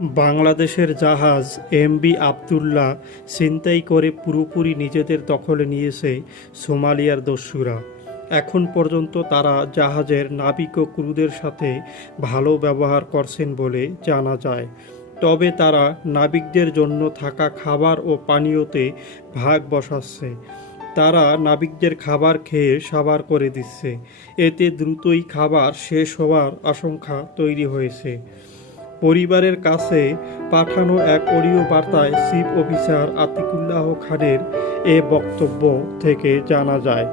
বাংলাদেশের জাহাজ এমবি আবদুল্লাহ ছিনতাই করে পুরোপুরি নিজেদের দখলে নিয়েছে সোমালিয়ার দস্যুরা। এখন পর্যন্ত তারা জাহাজের নাবিক ও ক্রুদের সাথে ভালো ব্যবহার করছেন বলে জানা যায়। তবে তারা নাবিকদের জন্য থাকা খাবার ও পানীয়তে ভাগ বসাচ্ছে। তারা নাবিকদের খাবার খেয়ে সাবার করে দিচ্ছে। এতে দ্রুতই খাবার শেষ হওয়ার আশঙ্কা তৈরি হয়েছে। পরিবারের কাছে পাঠানো এক অডিও বার্তায় চিফ অফিসার আতিকুল্লাহ খানের এ বক্তব্য থেকে জানা যায়।